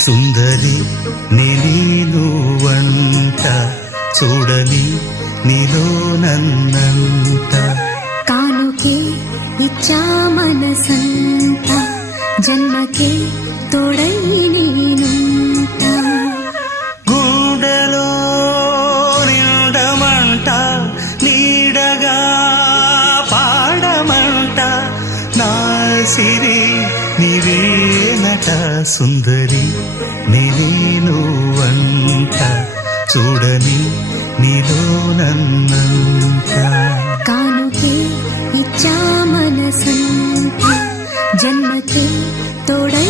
సుందరి నేను వంట చూడని నీలో నన్నంత కానుకే ఇచ్చా మనసంత జన్మకే తోడై నేనుంట గుండెలో నిండమంట నీడగా పాడమంట నా సిరి నీవేనట సుందరి నేను వంట చూడని నీలో నన్నంత కానుకే ఇచ్చా మనసంత జన్మకే తోడై